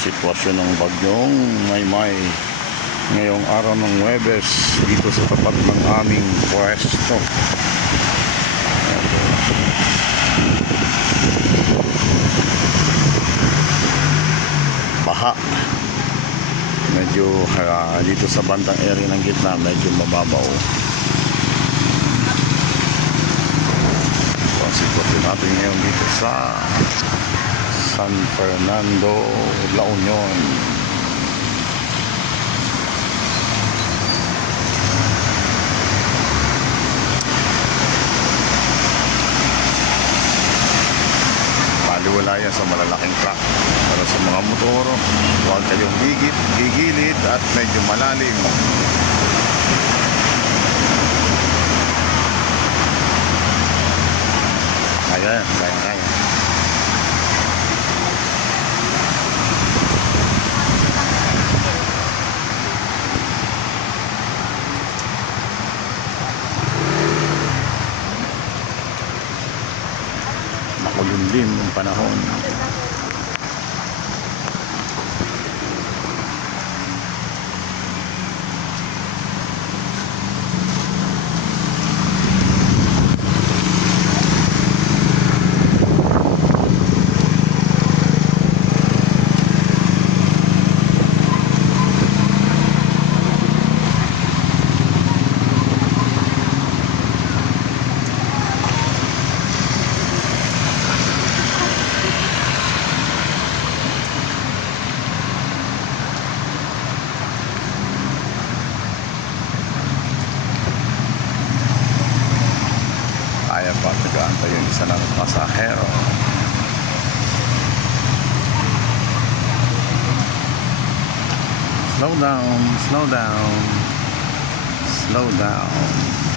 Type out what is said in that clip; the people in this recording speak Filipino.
sitwasyon ng bagyong Maymay ngayong araw ng Huwebes dito sa tapat ng aming pwesto. Baha medyo dito sa bandang area ng gitna medyo mababaw. So, ang sitwasyon natin ngayon dito sa San Fernando, La Union. Baliwala yan sa malalaking truck. Pero sa mga motor, huwag kayong gigilid at medyo malalim. Ayan, kaya. Makulimlim ang panahon. Kaya pa, tagaan pa yung isa ng pasahero. Slow down, slow down, slow down.